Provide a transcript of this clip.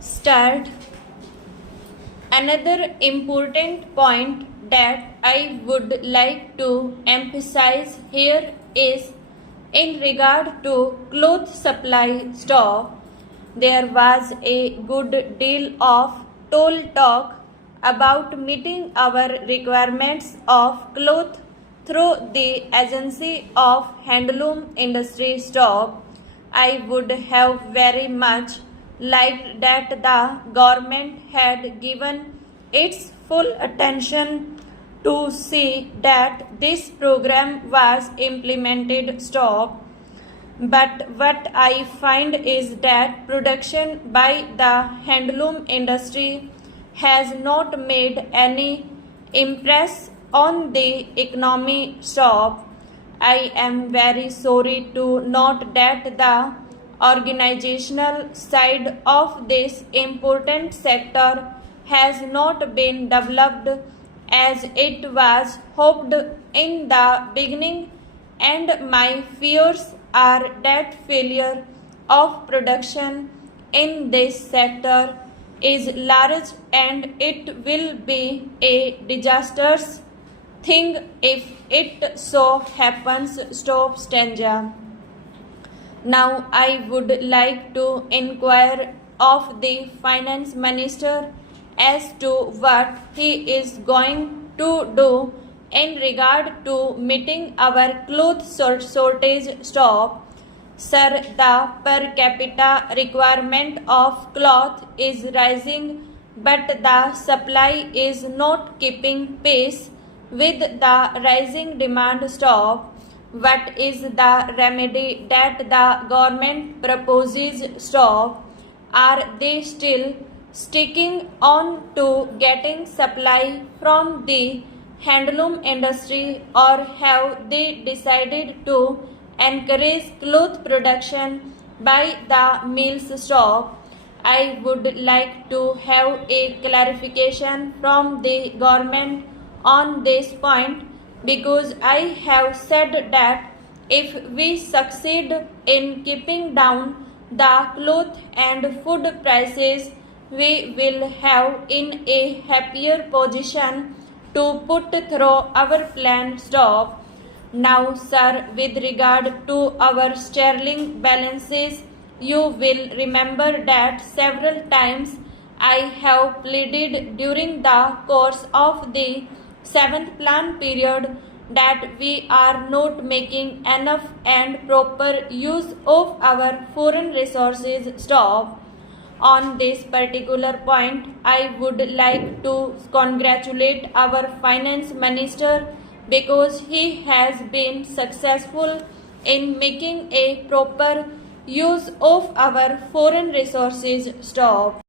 start. Another important point that I would like to emphasize here is in regard to cloth supply stock. There was a good deal of talk about meeting our requirements of cloth through the agency of handloom industry stock. I would have very much liked that the government had given its full attention to see that this program was implemented stop. But what I find is that production by the handloom industry has not made any impress on the economy stop. I am very sorry to note that the organizational side of this important sector has not been developed as it was hoped in the beginning, and my fears are that failure of production in this sector is large and it will be a disastrous thing if it so happens. Stop stanza. Now I would like to inquire of the finance minister as to what he is going to do in regard to meeting our cloth shortage stop. Sir, the per capita requirement of cloth is rising, but the supply is not keeping pace with the rising demand stop. What is the remedy that the government proposes stop? Are they still sticking on to getting supply from the handloom industry, or have they decided to encourage cloth production by the mills stop? I would like to have a clarification from the government on this point, because I have said that if we succeed in keeping down the cloth and food prices, we will have in a happier position to put through our plan stop. Now, sir, with regard to our sterling balances, you will remember that several times I have pleaded during the course of the 7th plan period that we are not making enough and proper use of our foreign resources stop. On this particular point, I would like to congratulate our finance minister because he has been successful in making a proper use of our foreign resources stop.